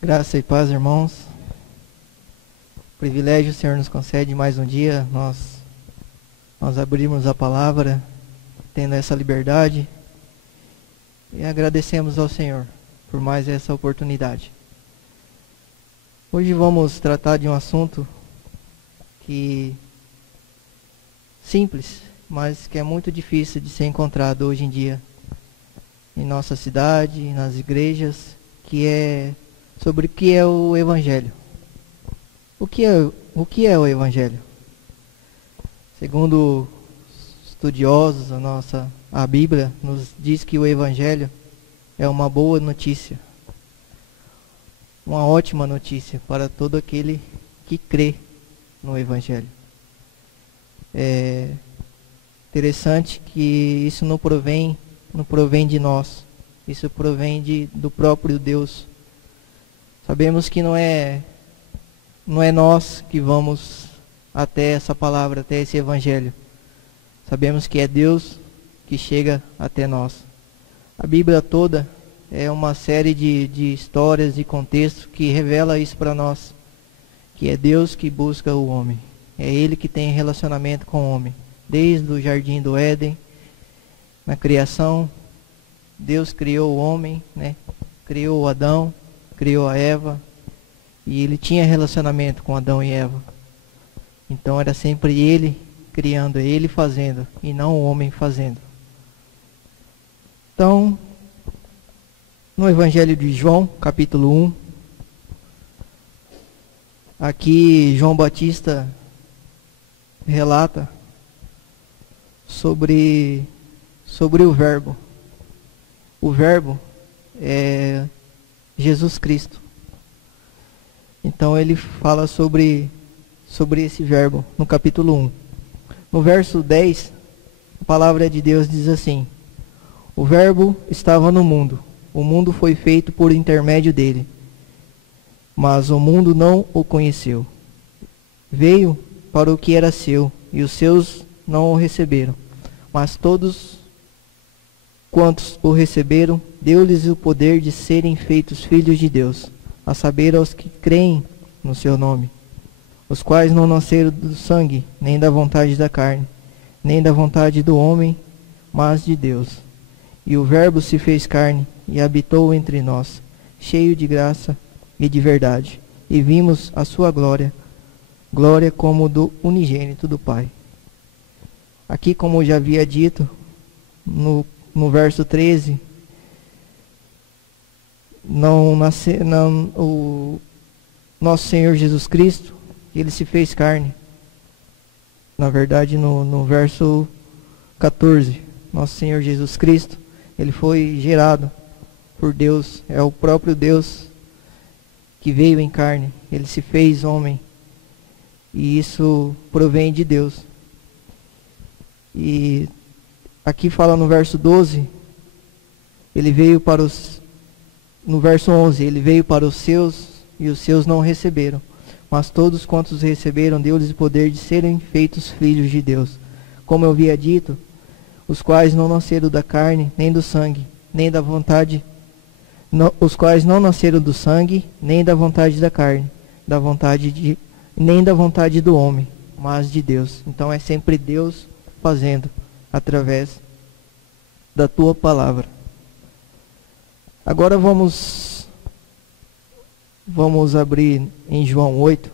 Graça e paz, irmãos. Privilégio o Senhor nos concede mais um dia, nós abrimos a palavra, tendo essa liberdade, e agradecemos ao Senhor por mais essa oportunidade. Hoje vamos tratar de um assunto simples, mas que é muito difícil de ser encontrado hoje em dia em nossa cidade, nas igrejas, que é sobre o que é o Evangelho. O que é o Evangelho? Segundo estudiosos, a Bíblia nos diz que o Evangelho é uma boa notícia, uma ótima notícia para todo aquele que crê no Evangelho. É interessante que isso não provém de nós, isso provém do próprio Deus. Sabemos que não é nós que vamos até essa palavra, até esse Evangelho. Sabemos que é Deus que chega até nós. A Bíblia toda é uma série de histórias e contextos que revela isso para nós, que é Deus que busca o homem. É Ele que tem relacionamento com o homem. Desde o jardim do Éden, na criação, Deus criou o homem, criou o Adão, criou a Eva, e ele tinha relacionamento com Adão e Eva. Então era sempre ele criando, ele fazendo, e não o homem fazendo. Então, no Evangelho de João, capítulo 1, aqui João Batista relata sobre o Verbo. O Verbo é Jesus Cristo. Então ele fala sobre esse verbo no capítulo 1. No verso 10, a palavra de Deus diz assim: o verbo estava no mundo. O mundo foi feito por intermédio dele, mas o mundo não o conheceu. Veio para o que era seu, e os seus não o receberam. Mas todos quantos o receberam, deu-lhes o poder de serem feitos filhos de Deus, a saber, aos que creem no seu nome, os quais não nasceram do sangue, nem da vontade da carne, nem da vontade do homem, mas de Deus. E o Verbo se fez carne e habitou entre nós, cheio de graça e de verdade, e vimos a sua glória, glória como do unigênito do Pai. Aqui, como eu já havia dito, no verso 13, o nosso Senhor Jesus Cristo, ele se fez carne. Na verdade, no verso 14, nosso Senhor Jesus Cristo, ele foi gerado por Deus, é o próprio Deus que veio em carne, ele se fez homem, e isso provém de Deus. E aqui fala no verso 12, no verso 11, ele veio para os seus, e os seus não receberam. Mas todos quantos receberam, deu-lhes o poder de serem feitos filhos de Deus. Como eu havia dito, os quais não nasceram da carne, nem do sangue, nem da vontade, os quais não nasceram do sangue, nem da vontade da carne, nem da vontade do homem, mas de Deus. Então é sempre Deus fazendo, através da tua palavra. Agora vamos abrir em João 8.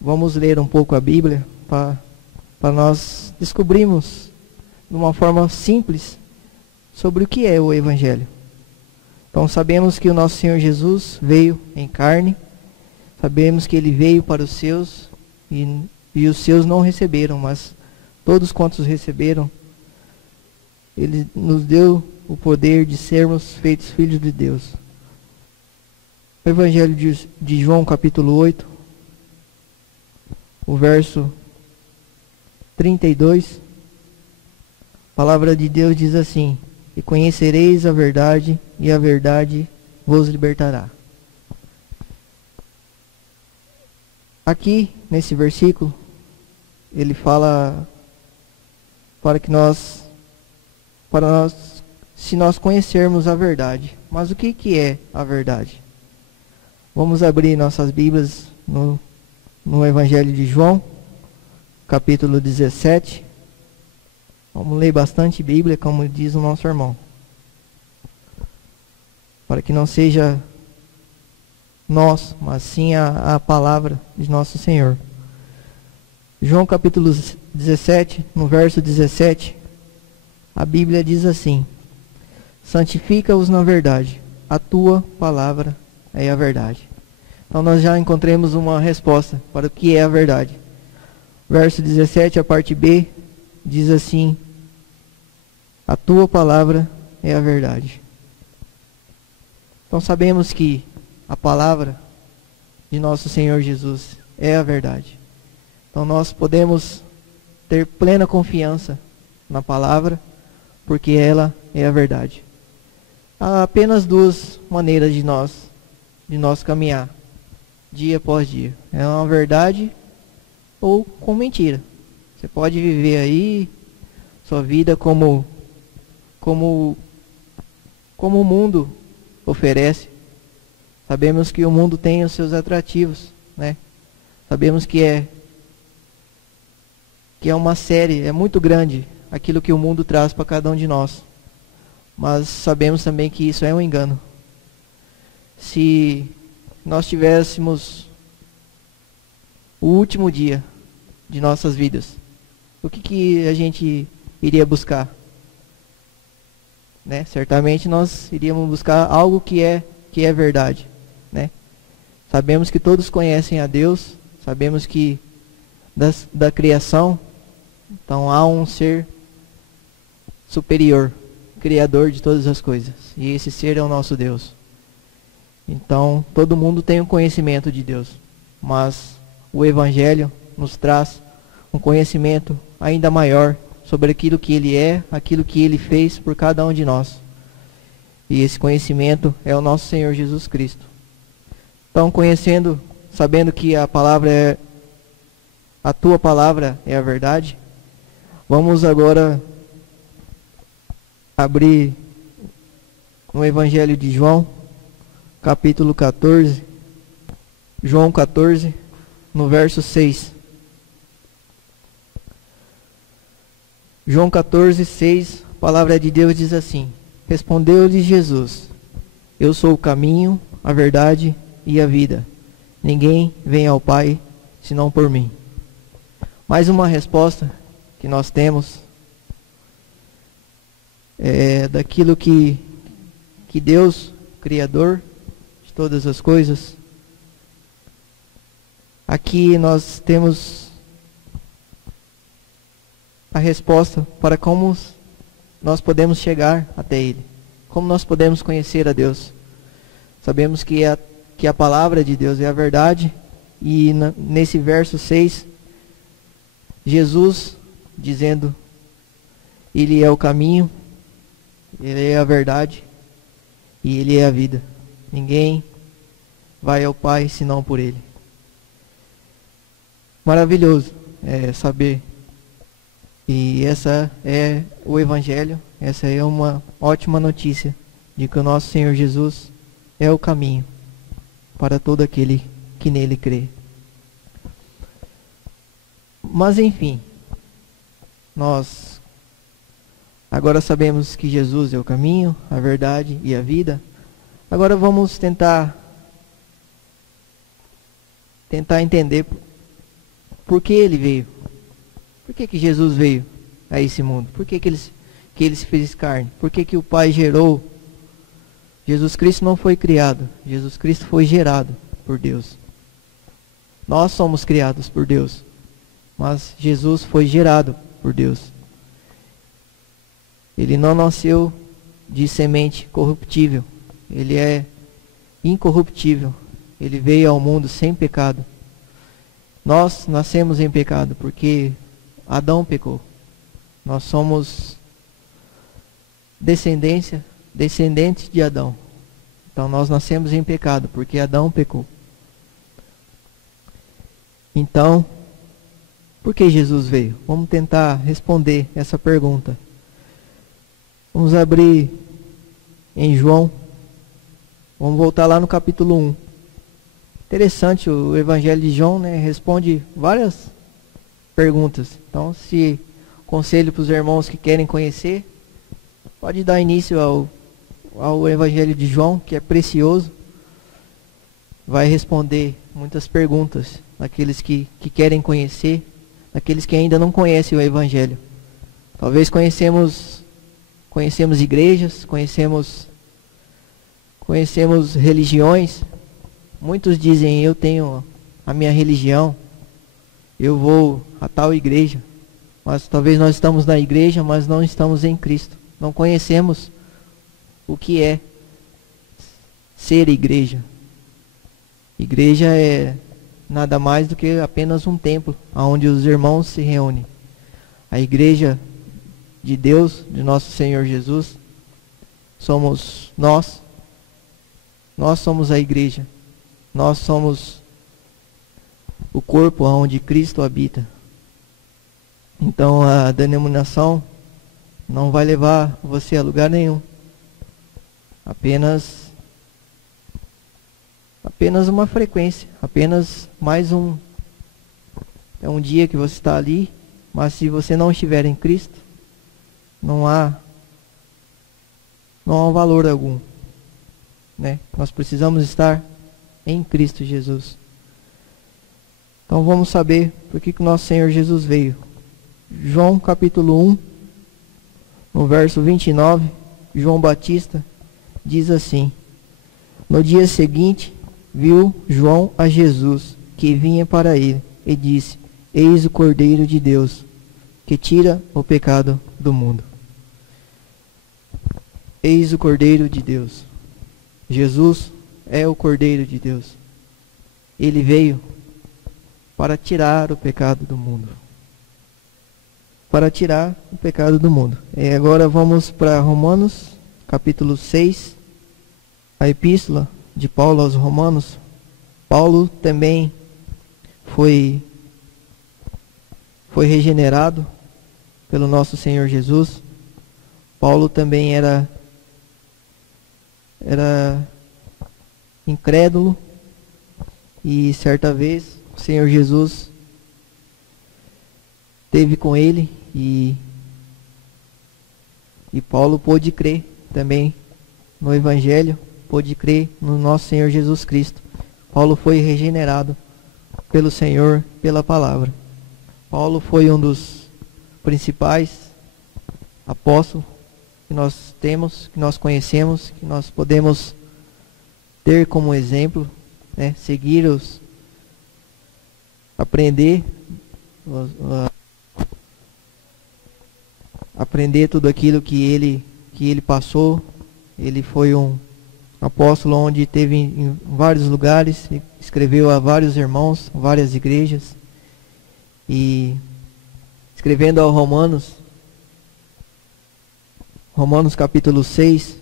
Vamos ler um pouco a Bíblia para nós descobrirmos de uma forma simples sobre o que é o Evangelho. Então sabemos que o nosso Senhor Jesus veio em carne, sabemos que ele veio para os seus e os seus não receberam, mas todos quantos receberam, ele nos deu o poder de sermos feitos filhos de Deus. O Evangelho de João, capítulo 8, o verso 32, a palavra de Deus diz assim: e conhecereis a verdade, e a verdade vos libertará. Aqui, nesse versículo, ele fala se nós conhecermos a verdade. Mas o que é a verdade? Vamos abrir nossas Bíblias no Evangelho de João, capítulo 17. Vamos ler bastante Bíblia, como diz o nosso irmão, para que não seja nós, mas sim a palavra de nosso Senhor. João capítulo 17, no verso 17, a Bíblia diz assim: santifica-os na verdade, a tua palavra é a verdade. Então nós já encontramos uma resposta para o que é a verdade. Verso 17, a parte B, diz assim: a tua palavra é a verdade. Então sabemos que a palavra de nosso Senhor Jesus é a verdade. Então nós podemos ter plena confiança na palavra, porque ela é a verdade. Há apenas duas maneiras de nós caminhar, dia após dia. É uma verdade ou com mentira. Você pode viver aí sua vida como o mundo oferece. Sabemos que o mundo tem os seus atrativos, né? Sabemos que é uma série, é muito grande aquilo que o mundo traz para cada um de nós. Mas sabemos também que isso é um engano. Se nós tivéssemos o último dia de nossas vidas, o que a gente iria buscar? Né? Certamente nós iríamos buscar algo que é verdade, né? Sabemos que todos conhecem a Deus, sabemos que da criação, então há um ser superior, criador de todas as coisas, e esse ser é o nosso Deus. Então todo mundo tem um conhecimento de Deus, mas o Evangelho nos traz um conhecimento ainda maior sobre aquilo que Ele é, aquilo que Ele fez por cada um de nós. E esse conhecimento é o nosso Senhor Jesus Cristo. Então, sabendo que a tua palavra é a verdade, vamos agora abrir no Evangelho de João, capítulo 14, João 14, no verso 6. João 14, 6, a palavra de Deus diz assim: respondeu-lhe Jesus: eu sou o caminho, a verdade e a vida. Ninguém vem ao Pai senão por mim. Mais uma resposta que nós temos é daquilo que Deus, Criador de todas as coisas. Aqui nós temos a resposta para como nós podemos chegar até Ele, como nós podemos conhecer a Deus. Sabemos que a palavra de Deus é a verdade, e nesse verso 6, Jesus dizendo: Ele é o caminho, Ele é a verdade e Ele é a vida. Ninguém vai ao Pai senão por Ele. Maravilhoso saber. E essa é o Evangelho, essa é uma ótima notícia de que o nosso Senhor Jesus é o caminho para todo aquele que nele crê. Mas enfim, nós agora sabemos que Jesus é o caminho, a verdade e a vida. Agora vamos tentar entender por que ele veio. Por que Jesus veio a esse mundo? Por que ele se fez carne? Por que o Pai gerou? Jesus Cristo não foi criado. Jesus Cristo foi gerado por Deus. Nós somos criados por Deus, mas Jesus foi gerado por Deus. Ele não nasceu de semente corruptível. Ele é incorruptível. Ele veio ao mundo sem pecado. Nós nascemos em pecado porque Adão pecou. Nós somos descendentes de Adão. Então nós nascemos em pecado porque Adão pecou. Então, por que Jesus veio? Vamos tentar responder essa pergunta. Vamos abrir em João, Vamos voltar lá no capítulo 1. Interessante, o Evangelho de João, né, responde várias perguntas. Então, se conselho para os irmãos que querem conhecer, pode dar início ao Evangelho de João, que é precioso. Vai responder muitas perguntas daqueles que querem conhecer, daqueles que ainda não conhecem o Evangelho. Talvez conhecemos igrejas, conhecemos religiões. Muitos dizem, eu tenho a minha religião, eu vou a tal igreja. Mas talvez nós estamos na igreja, mas não estamos em Cristo. Não conhecemos o que é ser igreja. Igreja é nada mais do que apenas um templo, onde os irmãos se reúnem. A igreja de Deus, de nosso Senhor Jesus, somos nós. Nós somos a igreja. Nós somos o corpo onde Cristo habita. Então a denominação não vai levar você a lugar nenhum. Apenas uma frequência, apenas mais um dia que você está ali, mas se você não estiver em Cristo, não há valor algum, né? Nós precisamos estar em Cristo Jesus. Então vamos saber por que o nosso Senhor Jesus veio. João capítulo 1, no verso 29, João Batista diz assim: no dia seguinte, viu João a Jesus, que vinha para ele, e disse: eis o Cordeiro de Deus, que tira o pecado do mundo. Eis o Cordeiro de Deus. Jesus é o Cordeiro de Deus. Ele veio para tirar o pecado do mundo. Para tirar o pecado do mundo. E agora vamos para Romanos, capítulo 6, a epístola de Paulo aos Romanos. Paulo também foi regenerado pelo nosso Senhor Jesus. Paulo também era incrédulo, e certa vez o Senhor Jesus esteve com ele e Paulo pôde crer também no Evangelho, pôde crer no nosso Senhor Jesus Cristo. Paulo foi regenerado pelo Senhor, pela palavra. Paulo foi um dos principais apóstolos que nós temos, que nós conhecemos, que nós podemos ter como exemplo, né? Seguir aprender tudo aquilo que ele passou. Ele foi um apóstolo onde esteve em vários lugares, escreveu a vários irmãos, várias igrejas, e escrevendo ao Romanos capítulo 6,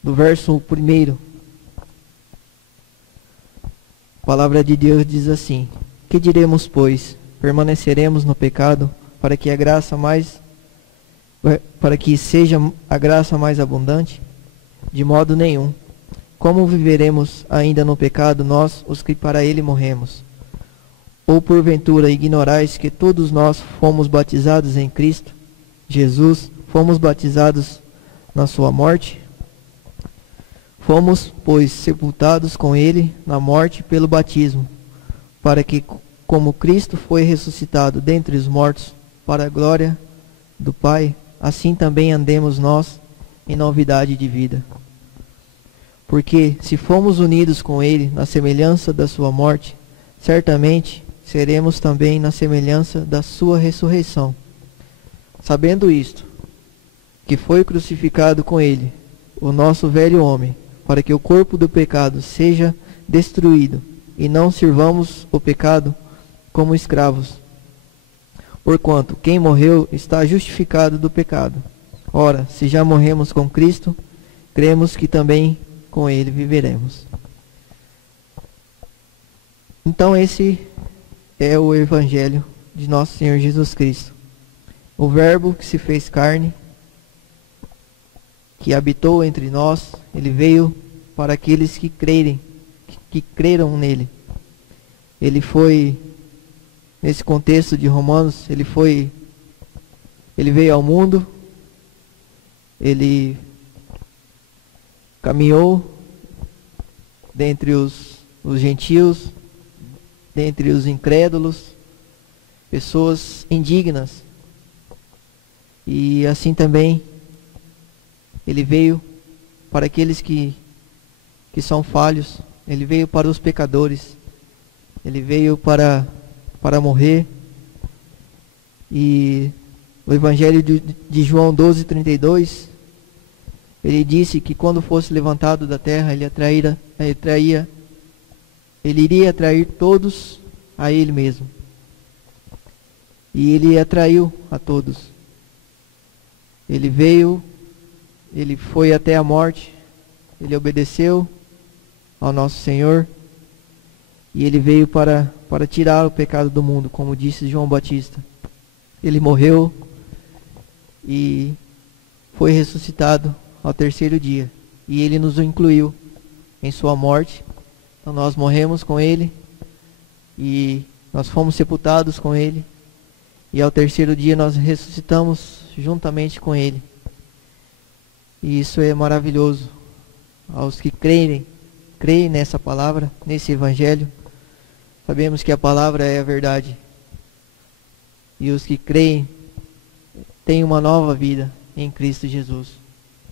do verso 1, a palavra de Deus diz assim: que diremos, pois? Permaneceremos no pecado para que seja a graça mais abundante? De modo nenhum. Como viveremos ainda no pecado nós, os que para ele morremos? Ou porventura ignorais que todos nós fomos batizados em Cristo Jesus, fomos batizados na sua morte? Fomos, pois, sepultados com ele na morte pelo batismo, para que, como Cristo foi ressuscitado dentre os mortos para a glória do Pai, assim também andemos nós em novidade de vida. Porque, se fomos unidos com ele na semelhança da sua morte, certamente seremos também na semelhança da sua ressurreição. Sabendo isto, que foi crucificado com ele o nosso velho homem, para que o corpo do pecado seja destruído, e não sirvamos o pecado como escravos. Porquanto quem morreu está justificado do pecado. Ora, se já morremos com Cristo, cremos que também com ele viveremos. Então esse é o Evangelho de nosso Senhor Jesus Cristo. O Verbo que se fez carne, que habitou entre nós, ele veio para aqueles que creram nele. Ele foi, nesse contexto de Romanos, ele veio ao mundo, ele caminhou dentre os gentios, dentre os incrédulos, pessoas indignas. E assim também ele veio para aqueles que são falhos, ele veio para os pecadores, ele veio para morrer. E o Evangelho de João 12:32, ele disse que quando fosse levantado da terra, ele iria atrair todos a ele mesmo. E ele atraiu a todos. Ele veio, ele foi até a morte, ele obedeceu ao nosso Senhor, e ele veio para tirar o pecado do mundo, como disse João Batista. Ele morreu e foi ressuscitado ao terceiro dia, e ele nos incluiu em sua morte. Então nós morremos com ele e nós fomos sepultados com ele, e ao terceiro dia nós ressuscitamos juntamente com ele. E isso é maravilhoso. Aos que creem nessa palavra, nesse Evangelho, sabemos que a palavra é a verdade. E os que creem têm uma nova vida em Cristo Jesus.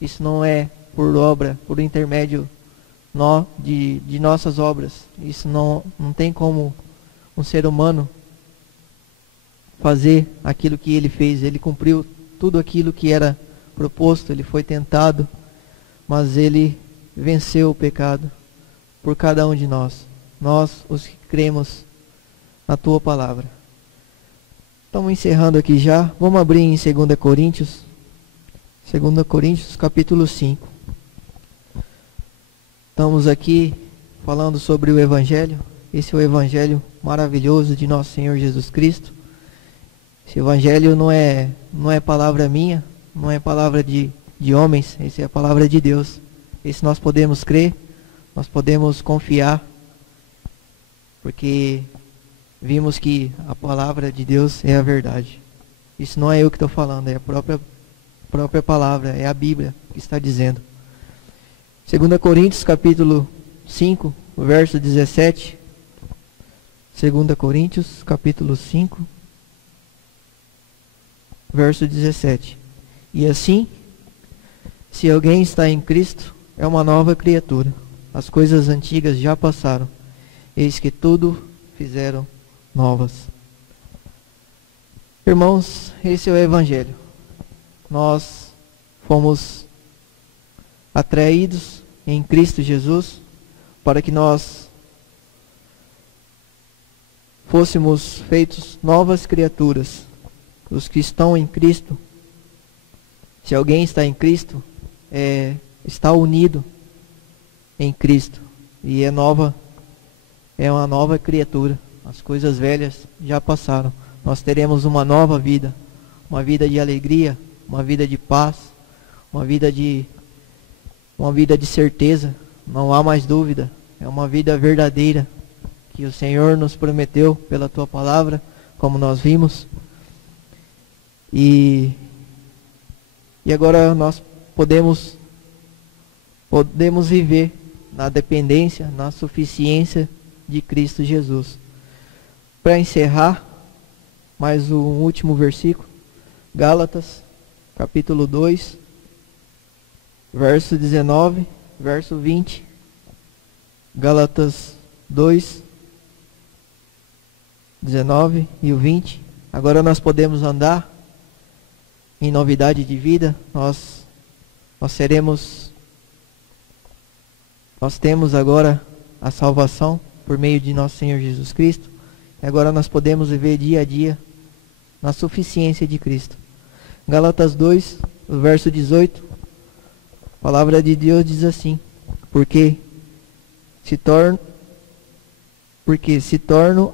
Isso não é por obra, por intermédio de nossas obras. Isso não tem como um ser humano fazer aquilo que ele fez. Ele cumpriu tudo aquilo que era proposto, ele foi tentado, mas ele venceu o pecado por cada um de nós. Nós, os que cremos na tua palavra. Estamos encerrando aqui já. Vamos abrir em 2 Coríntios. 2 Coríntios, capítulo 5. Estamos aqui falando sobre o Evangelho. Esse é o Evangelho maravilhoso de nosso Senhor Jesus Cristo. Esse Evangelho não é palavra minha, não é palavra de homens. Essa é a palavra de Deus. Esse nós podemos crer, nós podemos confiar, porque vimos que a palavra de Deus é a verdade. Isso não é eu que estou falando, é a própria palavra, é a Bíblia que está dizendo. 2 Coríntios capítulo 5, verso 17. 2 Coríntios capítulo 5, verso 17. E assim, se alguém está em Cristo, é uma nova criatura. As coisas antigas já passaram, eis que tudo fizeram novas. Irmãos, esse é o Evangelho. Nós fomos atraídos em Cristo Jesus para que nós fôssemos feitos novas criaturas. Os que estão em Cristo, se alguém está em Cristo, está unido em Cristo e é uma nova criatura. As coisas velhas já passaram. Nós teremos uma nova vida, uma vida de alegria, uma vida de paz, uma vida de certeza. Não há mais dúvida. É uma vida verdadeira que o Senhor nos prometeu pela tua palavra, como nós vimos. E agora nós podemos viver na dependência, na suficiência de Cristo Jesus. Para encerrar, mais um último versículo, Gálatas, capítulo 2, verso 19, verso 20. Gálatas 2, 19 e o 20. Agora nós podemos andar em novidade de vida. Nós temos agora a salvação por meio de nosso Senhor Jesus Cristo. E agora nós podemos viver dia a dia na suficiência de Cristo. Gálatas 2, verso 18. A palavra de Deus diz assim: Porque se torno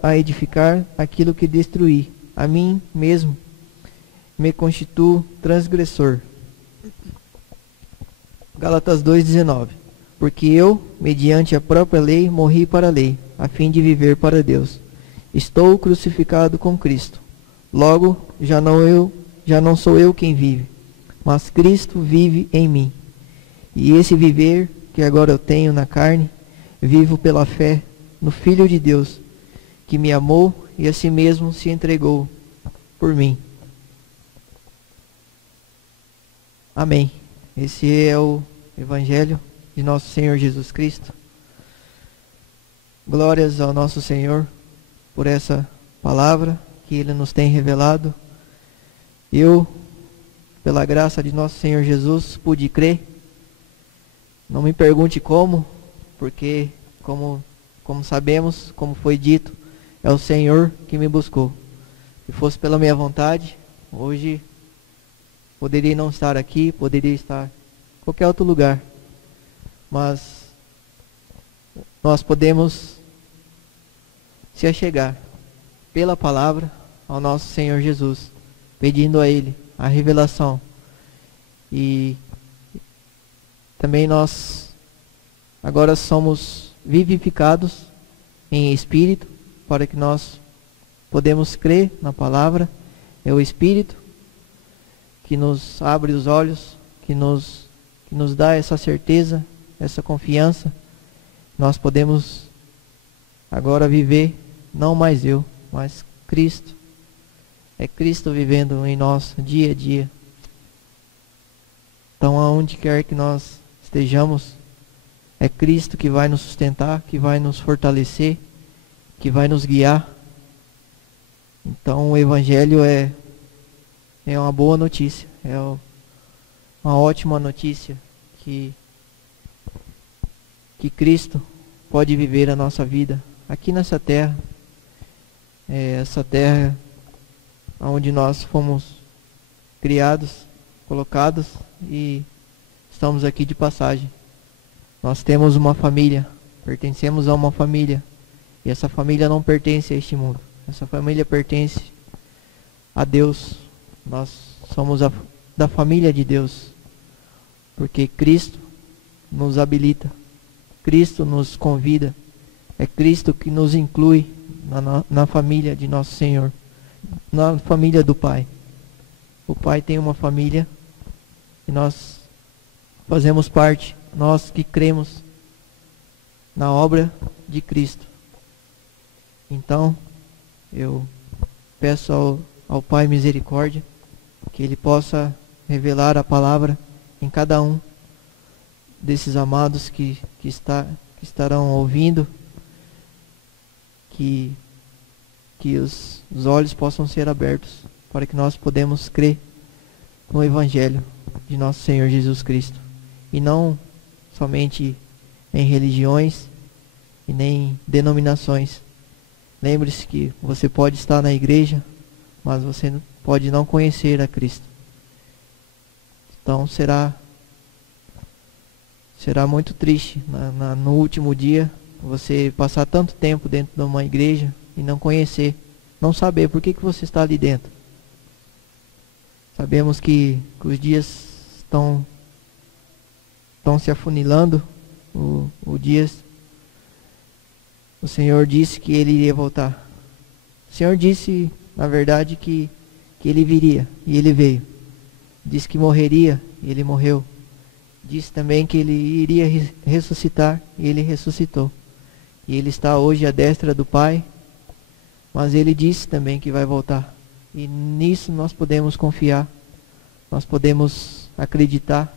a edificar aquilo que destruí, a mim mesmo me constituo transgressor. Gálatas 2:19. Porque eu, mediante a própria lei, morri para a lei, a fim de viver para Deus. Estou crucificado com Cristo. Logo, já não sou eu quem vive, mas Cristo vive em mim. E esse viver que agora eu tenho na carne, vivo pela fé no Filho de Deus, que me amou e a si mesmo se entregou por mim. Amém. Esse é o Evangelho de nosso Senhor Jesus Cristo. Glórias ao nosso Senhor por essa palavra que Ele nos tem revelado. Eu, pela graça de nosso Senhor Jesus, pude crer. Não me pergunte como, porque como sabemos, como foi dito, é o Senhor que me buscou. Se fosse pela minha vontade, hoje poderia não estar aqui, poderia estar em qualquer outro lugar. Mas nós podemos se achegar pela palavra ao nosso Senhor Jesus, pedindo a Ele a revelação. E também nós agora somos vivificados em espírito, para que nós podemos crer na palavra. É o Espírito que nos abre os olhos, que nos dá essa certeza, essa confiança. Nós podemos agora viver, não mais eu, mas Cristo. É Cristo vivendo em nós dia a dia. Então, aonde quer que nós estejamos, é Cristo que vai nos sustentar, que vai nos fortalecer, que vai nos guiar. Então, o Evangelho é uma boa notícia, é uma ótima notícia que Cristo pode viver a nossa vida aqui nessa terra, essa terra onde nós fomos criados, colocados e estamos aqui de passagem. Nós temos uma família, pertencemos a uma família, e essa família não pertence a este mundo. Essa família pertence a Deus. Nós somos da família de Deus, porque Cristo nos habilita, Cristo nos convida, é Cristo que nos inclui na família de nosso Senhor, na família do Pai. O Pai tem uma família e nós fazemos parte, nós que cremos na obra de Cristo. Então, eu peço ao Pai misericórdia que Ele possa revelar a palavra em cada um desses amados que estarão ouvindo, que os olhos possam ser abertos para que nós podemos crer no Evangelho de nosso Senhor Jesus Cristo, e não somente em religiões e nem denominações. Lembre-se que você pode estar na igreja, mas você pode não conhecer a Cristo. Então será muito triste no último dia você passar tanto tempo dentro de uma igreja e não conhecer, não saber por que você está ali dentro. Sabemos que os dias estão se afunilando, o Senhor disse que Ele iria voltar. O Senhor disse, na verdade, que Ele viria, e Ele veio. Disse que morreria, e Ele morreu. Disse também que Ele iria ressuscitar, e Ele ressuscitou. E Ele está hoje à destra do Pai, mas Ele disse também que vai voltar. E nisso nós podemos confiar, nós podemos acreditar,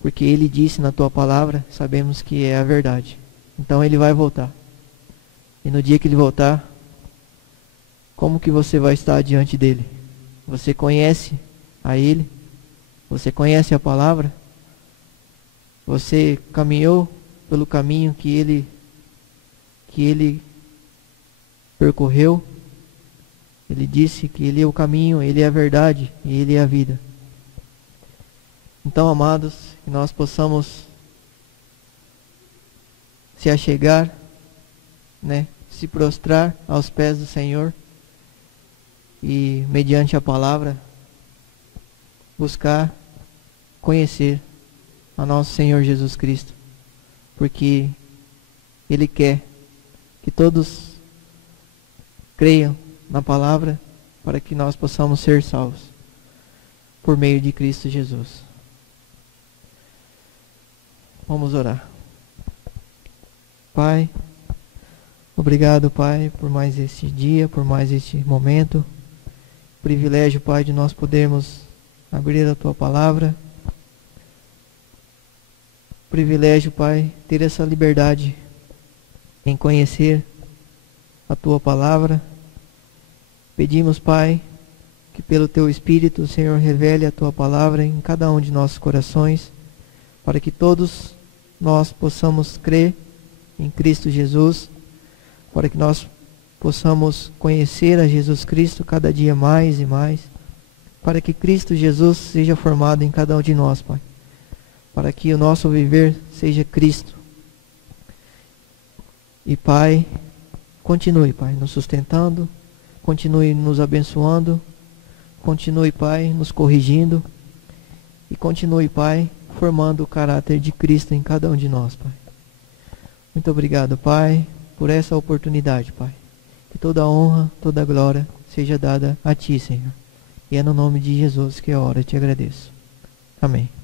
porque Ele disse na Tua palavra, sabemos que é a verdade. Então Ele vai voltar. E no dia que Ele voltar, como que você vai estar diante dEle? Você conhece a Ele? Você conhece a palavra? Você caminhou pelo caminho que Ele percorreu? Ele disse que Ele é o caminho, Ele é a verdade e Ele é a vida. Então, amados, que nós possamos se achegar, se prostrar aos pés do Senhor e, mediante a palavra, buscar conhecer a nosso Senhor Jesus Cristo, porque Ele quer que todos creiam na palavra para que nós possamos ser salvos por meio de Cristo Jesus. Vamos orar. Pai, obrigado, Pai, por mais este dia, por mais este momento. Privilégio, Pai, de nós podermos abrir a Tua palavra. Privilégio, Pai, ter essa liberdade em conhecer a Tua palavra. Pedimos, Pai, que pelo Teu Espírito, o Senhor, revele a Tua palavra em cada um de nossos corações, para que todos nós possamos crer em Cristo Jesus, para que nós possamos conhecer a Jesus Cristo cada dia mais e mais, para que Cristo Jesus seja formado em cada um de nós, Pai, para que o nosso viver seja Cristo. E, Pai, continue, Pai, nos sustentando, continue nos abençoando, continue, Pai, nos corrigindo e continue, Pai, formando o caráter de Cristo em cada um de nós, Pai. Muito obrigado, Pai, por essa oportunidade, Pai. Que toda a honra, toda a glória seja dada a Ti, Senhor. E é no nome de Jesus que eu oro e te agradeço. Amém.